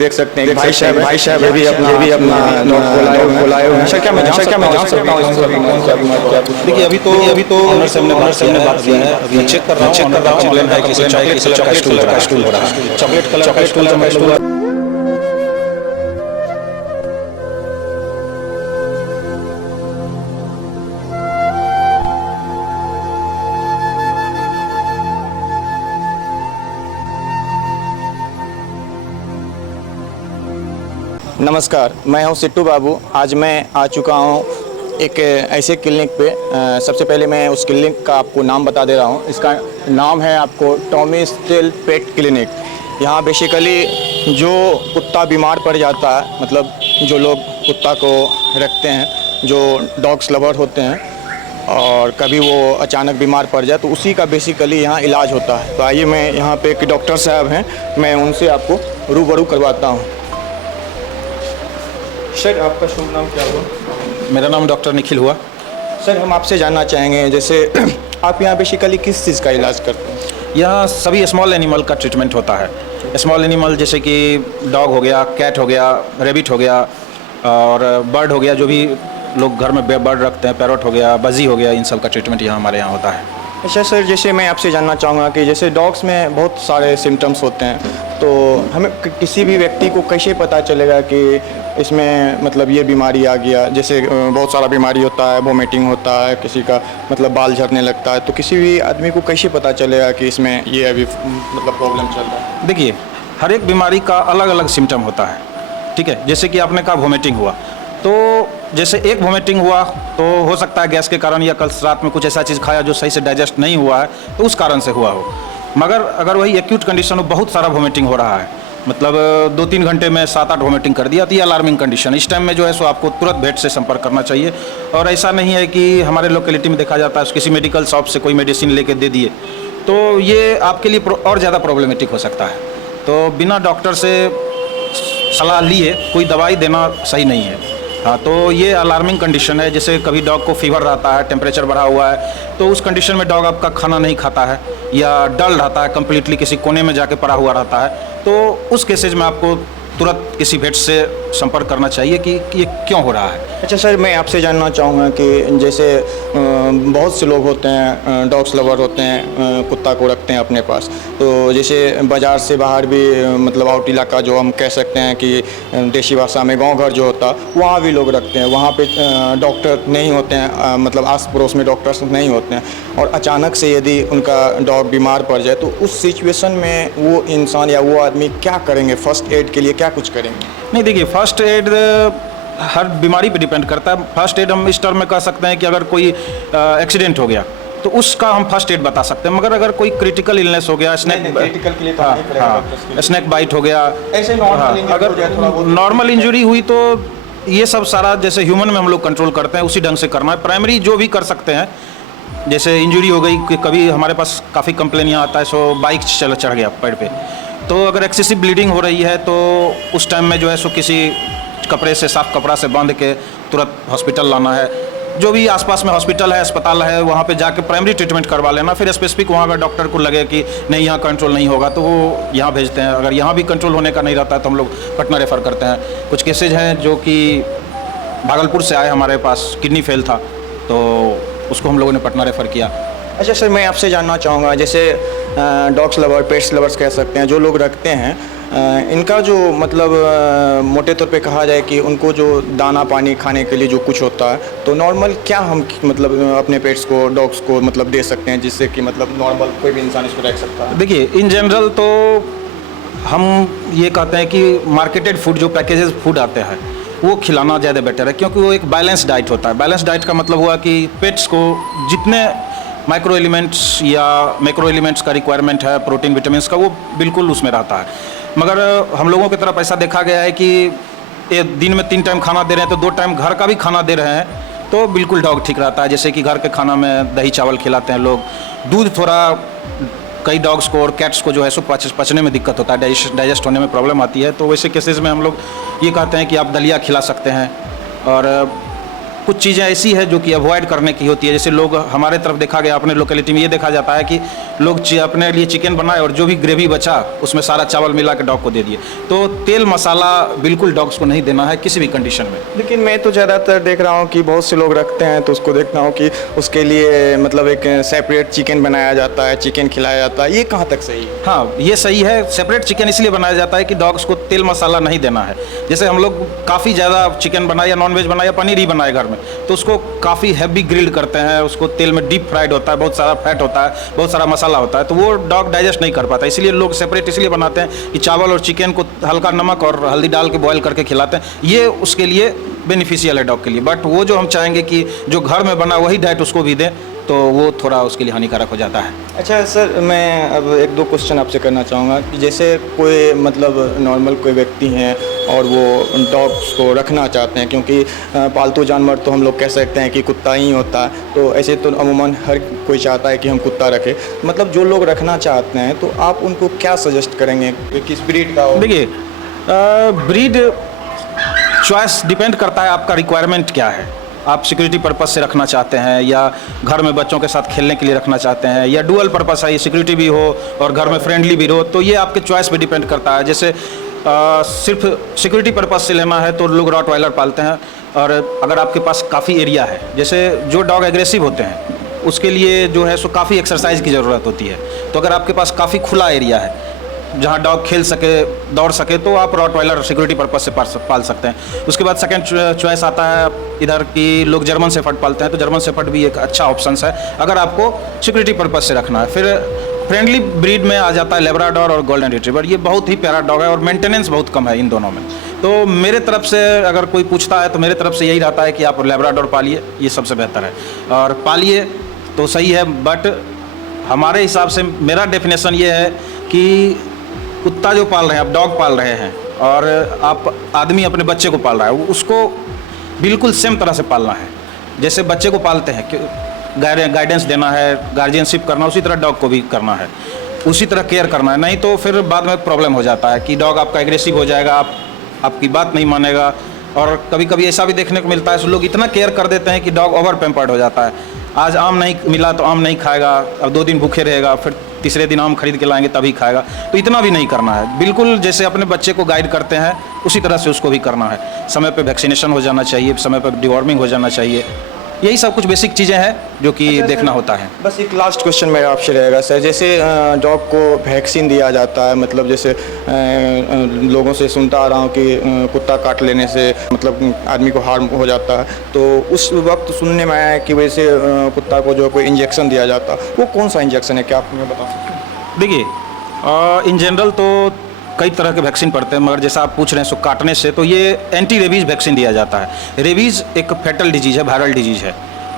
देख सकते हैं भाई साहब ये भी अपना नोट खोलाए हुए हैं। सर क्या मैं जान सकता हूँ? देखिए अभी तो ऑनर से हमने बात किया है। अभी चेक कर रहा हूँ कंप्लेंट है किसी चॉकलेट कलर का स्टूल पड़ा है। चॉकलेट कलर का स्टूल मतलब नमस्कार, मैं हूं सिट्टू बाबू। आज मैं आ चुका हूं एक ऐसे क्लिनिक पे। सबसे पहले मैं उस क्लिनिक का आपको नाम बता दे रहा हूं। इसका नाम है आपको टॉमी स्टिल पेट क्लिनिक। यहाँ बेसिकली जो कुत्ता बीमार पड़ जाता है, मतलब जो लोग कुत्ता को रखते हैं, जो डॉग्स लवर होते हैं और कभी वो अचानक बीमार पड़ जाए तो उसी का बेसिकली यहाँ इलाज होता है। तो आइए मैं यहाँ पे एक डॉक्टर साहब हैं, मैं उनसे आपको रूबरू करवाता हूँ। सर आपका शुभ नाम क्या हुआ? मेरा नाम डॉक्टर निखिल हुआ। सर हम आपसे जानना चाहेंगे, जैसे आप यहाँ बेसिकली किस चीज़ का इलाज करते हैं? यहाँ सभी स्मॉल एनिमल का ट्रीटमेंट होता है। स्मॉल एनिमल जैसे कि डॉग हो गया, कैट हो गया, रेबिट हो गया और बर्ड हो गया, जो भी लोग घर में बर्ड रखते हैं, पैरट हो गया, बजी हो गया, इन सब का ट्रीटमेंट यहाँ हमारे यहाँ होता है। अच्छा सर, जैसे मैं आपसे जानना चाहूँगा कि जैसे डॉग्स में बहुत सारे सिम्टम्स होते हैं, तो हमें किसी भी व्यक्ति को कैसे पता चलेगा कि इसमें मतलब ये बीमारी आ गया? जैसे बहुत सारा बीमारी होता है, वोमिटिंग होता है, किसी का मतलब बाल झड़ने लगता है, तो किसी भी आदमी को कैसे पता चलेगा कि इसमें ये अभी मतलब प्रॉब्लम चल रहा है? देखिए, हर एक बीमारी का अलग अलग सिम्टम होता है, ठीक है। जैसे कि आपने कहा वोमिटिंग हुआ, तो जैसे एक वोमिटिंग हुआ तो हो सकता है गैस के कारण या कल रात में कुछ ऐसा चीज़ खाया जो सही से डाइजेस्ट नहीं हुआ है, तो उस कारण से हुआ हो। मगर अगर वही एक्यूट कंडीशन हो, बहुत सारा वोमिटिंग हो रहा है, मतलब 2-3 घंटे में 7-8 वोमिटिंग कर दिया, तो ये अलार्मिंग कंडीशन। इस टाइम में जो है सो आपको तुरंत वेट से संपर्क करना चाहिए। और ऐसा नहीं है कि हमारे लोकेलिटी में देखा जाता है किसी मेडिकल शॉप से कोई मेडिसिन लेके दे दिए, तो ये आपके लिए और ज़्यादा प्रॉब्लमेटिक हो सकता है। तो बिना डॉक्टर से सलाह लिए कोई दवाई देना सही नहीं है। हाँ, तो ये अलार्मिंग कंडीशन है। जैसे कभी डॉग को फीवर रहता है, टेम्परेचर बढ़ा हुआ है, तो उस कंडीशन में डॉग आपका खाना नहीं खाता है या डल रहता है, कम्प्लीटली किसी कोने में जाके पड़ा हुआ रहता है, तो उस केसेज में आपको तुरंत किसी वेट से संपर्क करना चाहिए कि ये क्यों हो रहा है। अच्छा सर, मैं आपसे जानना चाहूँगा कि जैसे बहुत से लोग होते हैं, डॉग्स लवर होते हैं, कुत्ता को रखते हैं अपने पास, तो जैसे बाज़ार से बाहर भी मतलब आउट इलाका जो हम कह सकते हैं कि देसी भाषा में गांव घर जो होता, वहाँ भी लोग रखते हैं। वहाँ पे डॉक्टर नहीं होते हैं, मतलब आस पड़ोस में डॉक्टर्स नहीं होते हैं, और अचानक से यदि उनका डॉग बीमार पड़ जाए तो उस सिचुएशन में वो इंसान या वो आदमी क्या करेंगे? फर्स्ट एड के लिए क्या कुछ करेंगे? नहीं, देखिए, फर्स्ट एड हर बीमारी पे डिपेंड करता है। फर्स्ट एड हम इस टर्म में कह सकते हैं कि अगर कोई एक्सीडेंट हो गया तो उसका हम फर्स्ट एड बता सकते हैं। मगर अगर कोई क्रिटिकल इलनेस हो गया, स्नेक बाइट हो गया, ऐसे अगर नॉर्मल इंजरी हुई तो ये सब सारा जैसे ह्यूमन में हम लोग कंट्रोल करते हैं उसी ढंग से करना है। प्राइमरी जो भी कर सकते हैं, जैसे इंजरी हो गई कि कभी हमारे पास काफ़ी कंप्लेन यहाँ आता है, सो बाइक चढ़ गया पैर पे, तो अगर एक्सेसिव ब्लीडिंग हो रही है तो उस टाइम में जो है सो किसी कपड़े से, साफ कपड़ा से बांध के तुरंत हॉस्पिटल लाना है। जो भी आसपास में हॉस्पिटल है, अस्पताल है, वहाँ पे जाके प्राइमरी ट्रीटमेंट करवा लेना। फिर स्पेसिफिक वहाँ अगर डॉक्टर को लगे कि नहीं यहाँ कंट्रोल नहीं होगा तो वो यहाँ भेजते हैं। अगर यहाँ भी कंट्रोल होने का नहीं रहता है तो हम लोग पटना रेफ़र करते हैं। कुछ केसेज हैं जो कि भागलपुर से आए हमारे पास, किडनी फेल था तो उसको हम लोगों ने पटना रेफ़र किया। अच्छा सर, मैं आपसे जानना चाहूँगा, जैसे डॉग्स लवर, पेट्स लवर्स कह सकते हैं, जो लोग रखते हैं, इनका जो मतलब मोटे तौर पे कहा जाए कि उनको जो दाना पानी खाने के लिए जो कुछ होता है, तो नॉर्मल क्या हम मतलब अपने पेट्स को, डॉग्स को मतलब दे सकते हैं जिससे कि मतलब नॉर्मल कोई भी इंसान इसको रख सकता है? देखिए, इन जनरल तो हम ये कहते हैं कि मार्केटेड फूड, जो पैकेजेज फूड आते हैं, वो खिलाना ज़्यादा बेटर है, क्योंकि वो एक बैलेंस डाइट होता है। बैलेंस डाइट का मतलब हुआ कि पेट्स को जितने माइक्रो एलिमेंट्स या मैक्रो एलिमेंट्स का रिक्वायरमेंट है, प्रोटीन विटामिन्स का, वो बिल्कुल उसमें रहता है। मगर हम लोगों की तरफ ऐसा देखा गया है कि ये दिन में 3 टाइम खाना दे रहे हैं तो 2 टाइम घर का भी खाना दे रहे हैं, तो बिल्कुल डॉग ठीक रहता है। जैसे कि घर के खाना में दही चावल खिलाते हैं लोग, दूध थोड़ा कई डॉग्स को और कैट्स को जो है सो पचने में दिक्कत होता है, डाइजेस्ट होने में प्रॉब्लम आती है, तो वैसे केसेस में हम लोग ये कहते हैं कि आप दलिया खिला सकते हैं। और कुछ चीज़ें ऐसी है जो कि अवॉइड करने की होती है। जैसे लोग हमारे तरफ देखा गया, अपने लोकेलिटी में ये देखा जाता है कि लोग अपने लिए चिकन बनाए और जो भी ग्रेवी बचा उसमें सारा चावल मिला के डॉग को दे दिए। तो तेल मसाला बिल्कुल डॉग्स को नहीं देना है किसी भी कंडीशन में। लेकिन मैं तो ज़्यादातर देख रहा हूँ कि बहुत से लोग रखते हैं तो उसको देखता हूँ कि उसके लिए मतलब एक सेपरेट चिकन बनाया जाता है, चिकन खिलाया जाता है, ये कहाँ तक सही है? हाँ, ये सही है। सेपरेट चिकन इसलिए बनाया जाता है कि डॉग्स को तेल मसाला नहीं देना है। जैसे हम लोग काफ़ी ज़्यादा चिकन बनाए या नॉनवेज बनाए या पनीर ही बनाए घर में, तो उसको काफ़ी हैवी ग्रिल्ड करते हैं, उसको तेल में डीप फ्राइड होता है, बहुत सारा फैट होता है, बहुत सारा मसाला होता है, तो वो डॉग डाइजेस्ट नहीं कर पाता। इसलिए लोग सेपरेट इसलिए बनाते हैं कि चावल और चिकन को हल्का नमक और हल्दी डाल के बॉयल करके खिलाते हैं, ये उसके लिए बेनिफिशियल है डॉग के लिए। बट वो जो हम चाहेंगे कि जो घर में बना वही डाइट उसको भी दें, तो वो थोड़ा उसके लिए हानिकारक हो जाता है। अच्छा सर, मैं अब एक दो क्वेश्चन आपसे करना चाहूँगा कि जैसे कोई मतलब नॉर्मल कोई व्यक्ति हैं और वो डॉग्स को रखना चाहते हैं, क्योंकि पालतू जानवर तो हम लोग कह सकते हैं कि कुत्ता ही होता है, तो ऐसे तो अमूमन हर कोई चाहता है कि हम कुत्ता रखें। मतलब जो लोग रखना चाहते हैं तो आप उनको क्या सजेस्ट करेंगे कि किस ब्रीड का हो? देखिए, ब्रीड चॉइस डिपेंड करता है आपका रिक्वायरमेंट क्या है। आप सिक्योरिटी पर्पस से रखना चाहते हैं या घर में बच्चों के साथ खेलने के लिए रखना चाहते हैं, या डुअल पर्पस है, सिक्योरिटी भी हो और घर में फ्रेंडली भी हो, तो ये आपके चॉइस पे डिपेंड करता है। जैसे सिर्फ सिक्योरिटी पर्पस से लेना है तो लोग रॉटवाइलर पालते हैं, और अगर आपके पास काफ़ी एरिया है, जैसे जो डॉग एग्रेसिव होते हैं उसके लिए जो है सो काफ़ी एक्सरसाइज की ज़रूरत होती है। तो अगर आपके पास काफ़ी खुला एरिया है जहाँ डॉग खेल सके, दौड़ सके, तो आप रॉटवाइलर सिक्योरिटी पर्पस से पाल सकते हैं। उसके बाद सेकंड चॉइस आता है इधर कि लोग जर्मन शेफर्ड पालते हैं, तो जर्मन शेफर्ड भी एक अच्छा ऑप्शन है अगर आपको सिक्योरिटी पर्पस से रखना है। फिर फ्रेंडली ब्रीड में आ जाता है लेब्राडोर और गोल्डन रिट्रीवर। ये बहुत ही प्यारा डॉग है और मेंटेनेंस बहुत कम है इन दोनों में। तो मेरे तरफ से अगर कोई पूछता है तो मेरे तरफ से यही रहता है कि आप लेब्राडोर पालिए, ये सबसे बेहतर है। और पालिए तो सही है, बट हमारे हिसाब से मेरा डेफिनेशन ये है कि कुत्ता जो पाल रहे हैं, आप डॉग पाल रहे हैं और आप आदमी अपने बच्चे को पाल रहा है, उसको बिल्कुल सेम तरह से पालना है। जैसे बच्चे को पालते हैं, गाइडेंस देना है, गार्जियनशिप करना, उसी तरह डॉग को भी करना है, उसी तरह केयर करना है। नहीं तो फिर बाद में प्रॉब्लम हो जाता है कि डॉग आपका एग्रेसिव हो जाएगा, आपकी बात नहीं मानेगा। और कभी कभी ऐसा भी देखने को मिलता है, लोग इतना केयर कर देते हैं कि डॉग ओवर पैम्पर्ड हो जाता है। आज आम नहीं मिला तो आम नहीं खाएगा, अब 2 दिन भूखे रहेगा, फिर तीसरे दिन आम खरीद के लाएंगे तभी खाएगा। तो इतना भी नहीं करना है। बिल्कुल जैसे अपने बच्चे को गाइड करते हैं उसी तरह से उसको भी करना है। समय पे वैक्सीनेशन हो जाना चाहिए, समय पे डिवॉर्मिंग हो जाना चाहिए। यही सब कुछ बेसिक चीज़ें हैं जो कि देखना होता है। बस एक लास्ट क्वेश्चन मेरा आपसे रहेगा सर, जैसे डॉग को वैक्सीन दिया जाता है, मतलब जैसे लोगों से सुनता आ रहा हूँ कि कुत्ता काट लेने से मतलब आदमी को हार्म हो जाता है, तो उस वक्त सुनने में आया है कि वैसे कुत्ता को जो कोई इंजेक्शन दिया जाता है, वो कौन सा इंजेक्शन है, क्या आप हमें बता सकते हैं? देखिए, इन जनरल तो कई तरह के वैक्सीन पड़ते हैं, मगर जैसा आप पूछ रहे हैं सो काटने से, तो ये एंटी रेबीज़ वैक्सीन दिया जाता है। रेबीज़ एक फैटल डिजीज़ है, वायरल डिजीज़ है,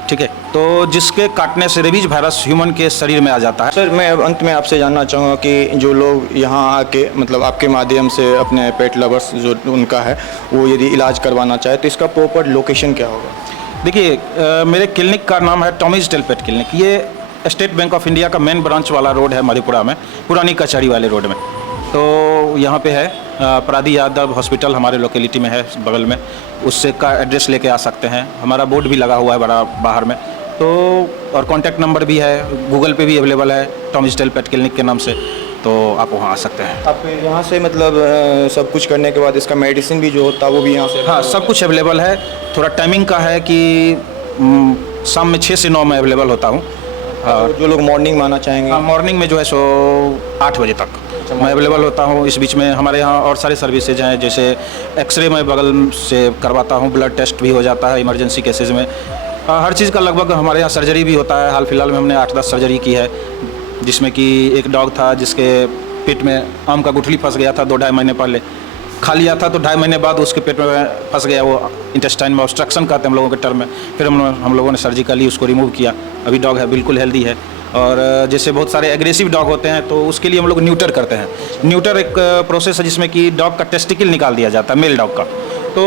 ठीक है। तो जिसके काटने से रेबीज़ वायरस ह्यूमन के शरीर में आ जाता है। सर, मैं अब अंत में आपसे जानना चाहूँगा कि जो लोग यहाँ आके मतलब आपके माध्यम से अपने पेट लवर्स जो उनका है वो यदि इलाज करवाना चाहे तो इसका प्रॉपर लोकेशन क्या होगा? देखिए, मेरे क्लिनिक का नाम है टॉमीज टेल पेट क्लिनिक। ये स्टेट बैंक ऑफ इंडिया का मेन ब्रांच वाला रोड है मधेपुरा में, पुरानी कचहरी वाले रोड में। तो यहाँ पे है अपराधी यादव हॉस्पिटल हमारे लोकेलिटी में है बगल में, उससे का एड्रेस लेके आ सकते हैं। हमारा बोर्ड भी लगा हुआ है बड़ा बाहर में, तो और कॉन्टैक्ट नंबर भी है, गूगल पे भी अवेलेबल है टॉमीज टेल पेट क्लिनिक के नाम से, तो आप वहाँ आ सकते हैं। आप यहाँ से मतलब सब कुछ करने के बाद इसका मेडिसिन भी जो होता है वो भी यहाँ से? हाँ, सब कुछ अवेलेबल है। थोड़ा टाइमिंग का है कि शाम में 6 से 9 में अवेलेबल होता हूँ। और जो लोग मॉर्निंग में आना चाहेंगे? हाँ, मॉर्निंग में जो है सो 8 बजे तक मैं अवेलेबल होता हूँ। इस बीच में हमारे यहाँ और सारे सर्विसेज हैं, जैसे एक्सरे मैं बगल से करवाता हूँ, ब्लड टेस्ट भी हो जाता है इमरजेंसी केसेस में। हर चीज़ का लगभग हमारे यहाँ सर्जरी भी होता है। हाल फिलहाल में हमने 8-10 सर्जरी की है, जिसमें कि एक डॉग था जिसके पेट में आम का गुठली फंस गया था 2-2.5 महीने पहले। खा लिया था तो 2.5 महीने बाद उसके पेट में फंस गया, वो इंटेस्टाइन में ऑब्स्ट्रक्शन कहते हैं हम लोगों के टर्म में। फिर हम लोगों ने सर्जिकली उसको रिमूव किया। अभी डॉग है बिल्कुल हेल्दी है। और जैसे बहुत सारे एग्रेसिव डॉग होते हैं तो उसके लिए हम लोग न्यूटर करते हैं। न्यूटर एक प्रोसेस है जिसमें कि डॉग का टेस्टिकल निकाल दिया जाता है, मेल डॉग का। तो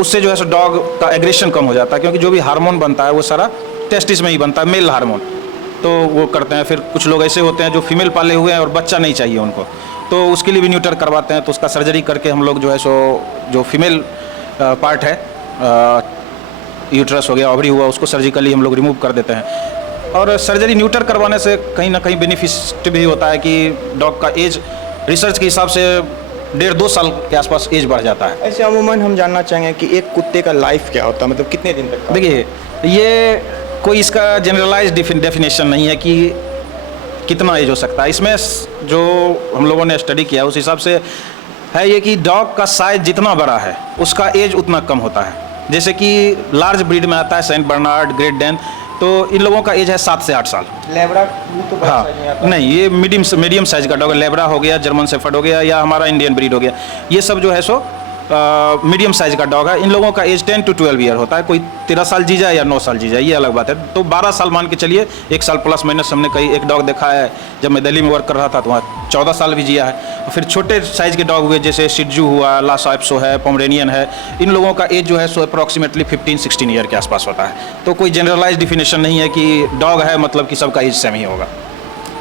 उससे जो है सो डॉग का एग्रेशन कम हो जाता है, क्योंकि जो भी हार्मोन बनता है वो सारा टेस्टिस में ही बनता है, मेल हार्मोन। तो वो करते हैं। फिर कुछ लोग ऐसे होते हैं जो फीमेल पाले हुए हैं और बच्चा नहीं चाहिए उनको, तो उसके लिए भी न्यूटर करवाते हैं। तो उसका सर्जरी करके हम लोग जो है सो जो फीमेल पार्ट है यूट्रस हो गया, ओवरी हुआ, उसको सर्जिकली हम लोग रिमूव कर देते हैं। और सर्जरी न्यूटर करवाने से कहीं ना कहीं बेनिफिट भी होता है कि डॉग का एज रिसर्च के हिसाब से 1.5-2 साल के आसपास एज बढ़ जाता है। ऐसे अमूमन हम जानना चाहेंगे कि एक कुत्ते का लाइफ क्या होता है, मतलब कितने दिन तक का? देखिए, ये कोई इसका जनरलाइज डेफिनेशन नहीं है कि कितना एज हो सकता है। इसमें जो हम लोगों ने स्टडी किया उस हिसाब से है ये कि डॉग का साइज जितना बड़ा है उसका एज उतना कम होता है। जैसे कि लार्ज ब्रीड में आता है सेंट बर्नार्ड, ग्रेट डेन, तो इन लोगों का एज है 7 से 8 साल। लेब्रा तो बड़ा हाँ, size में आता है। नहीं, ये मीडियम साइज का डॉग है। लेब्रा हो गया, जर्मन शेफर्ड हो गया, या हमारा इंडियन ब्रीड हो गया, ये सब जो है सो मीडियम साइज का डॉग है। इन लोगों का एज 10 to 12 ईयर होता है। कोई 13 साल जी जाए या 9 साल जी जाए, ये अलग बात है। तो 12 साल मान के चलिए, 1 साल प्लस माइनस। हमने कई एक डॉग देखा है जब मैं दिल्ली में वर्क कर रहा था, तो वहाँ 14 साल भी जिया है। फिर छोटे साइज के डॉग हुए, जैसे शिट्जू हुआ, लासा एप्सो है, पोमरेनियन है, इन लोगों का एज जो है सो अप्रॉक्सीमेटली 15-16 ईयर के आसपास होता है। तो कोई जनरलाइज डिफिनेशन नहीं है कि डॉग है मतलब कि सबका एज सेम ही होगा।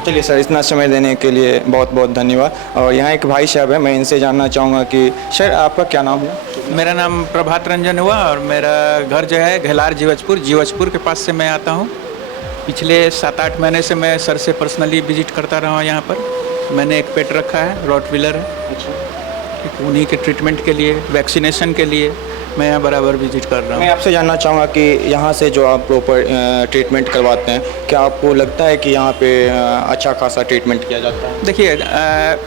चलिए सर, इतना समय देने के लिए बहुत बहुत धन्यवाद। और यहाँ एक भाई साहब है, मैं इनसे जानना चाहूँगा कि सर आपका क्या नाम है? मेरा नाम प्रभात रंजन हुआ और मेरा घर जो है घेलार जीवजपुर के पास से मैं आता हूँ। पिछले 7-8 महीने से मैं सर से पर्सनली विजिट करता रहा हूँ यहाँ पर। मैंने एक पेट रखा है, रॉटविलर है। ठीक, उन्हीं के ट्रीटमेंट के लिए, वैक्सीनेशन के लिए मैं यहाँ बराबर विजिट कर रहा हूँ। मैं आपसे जानना चाहूँगा कि यहाँ से जो आप प्रॉपर ट्रीटमेंट करवाते हैं, क्या आपको लगता है कि यहाँ पे अच्छा खासा ट्रीटमेंट किया जाता है? देखिए,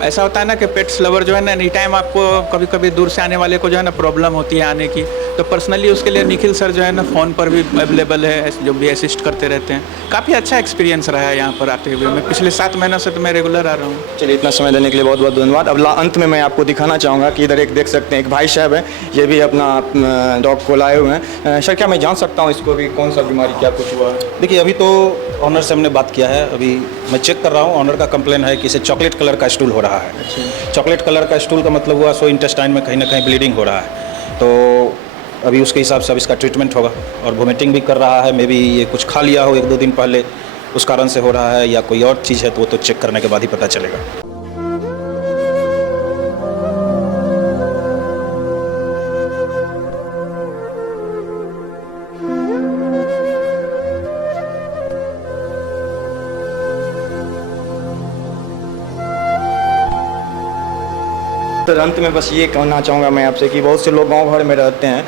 ऐसा होता है ना कि पेट्स लवर जो है ना, एनी टाइम आपको कभी कभी दूर से आने वाले को जो है ना प्रॉब्लम होती है आने की, तो पर्सनली उसके लिए निखिल सर जो है ना फ़ोन पर भी अवेलेबल है, जो भी असिस्ट करते रहते हैं। काफ़ी अच्छा एक्सपीरियंस रहा है यहाँ पर आते हुए। मैं पिछले 7 महीनों से तो मैं रेगुलर आ रहा हूँ। चलिए, इतना समय देने के लिए बहुत बहुत धन्यवाद। अब अंत में मैं आपको दिखाना चाहूँगा कि इधर एक देख सकते हैं, एक भाई साहब है, ये भी अपना डॉग को लाए हुए हैं। सर, क्या मैं जान सकता हूँ इसको भी कौन सा बीमारी, क्या कुछ हुआ है? देखिए, अभी तो ऑनर से हमने बात किया है। अभी मैं चेक कर रहा हूँ। ऑनर का कंप्लेन है कि इसे चॉकलेट कलर का स्टूल हो रहा है। चॉकलेट कलर का स्टूल का मतलब हुआ सो इंटेस्टाइन में कहीं ना कहीं ब्लीडिंग हो रहा है। तो अभी उसके हिसाब से अब इसका ट्रीटमेंट होगा। और वोमिटिंग भी कर रहा है। मे बी ये कुछ खा लिया हो 1-2 दिन पहले, उस कारण से हो रहा है, या कोई और चीज़ है, तो वो तो चेक करने के बाद ही पता चलेगा। तो अंत में बस ये कहना चाहूँगा मैं आपसे कि बहुत से लोग गांव भर में रहते हैं,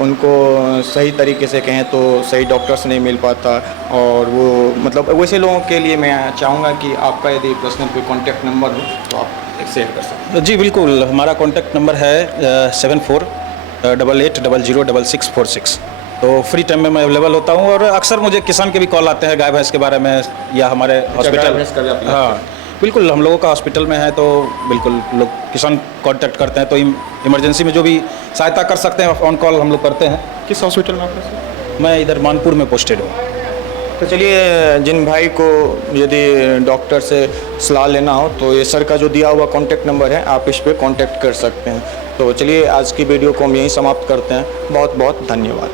उनको सही तरीके से कहें तो सही डॉक्टर्स नहीं मिल पाता, और वो मतलब वैसे लोगों के लिए मैं चाहूँगा कि आपका यदि पर्सनल कोई कॉन्टैक्ट नंबर हो तो आप एक शेयर कर सकते हैं। जी बिल्कुल, हमारा कॉन्टैक्ट नंबर है 7488006646। तो फ्री टाइम में मैं अवेलेबल होता हूँ। और अक्सर मुझे किसान के भी कॉल आते हैं गाय भैंस के बारे में, या हमारे गाय हॉस्पिटल। भैंस का भी आप हाँ बिल्कुल, हम लोगों का हॉस्पिटल में है, तो बिल्कुल लोग किसान कांटेक्ट करते हैं, तो इमरजेंसी में जो भी सहायता कर सकते हैं ऑन कॉल हम लोग करते हैं। किस हॉस्पिटल में आपका? मैं इधर मानपुर में पोस्टेड हूँ। तो चलिए, जिन भाई को यदि डॉक्टर से सलाह लेना हो तो ये सर का जो दिया हुआ कॉन्टैक्ट नंबर है, आप इस पर कॉन्टैक्ट कर सकते हैं। तो चलिए, आज की वीडियो को हम यहीं समाप्त करते हैं। बहुत बहुत धन्यवाद।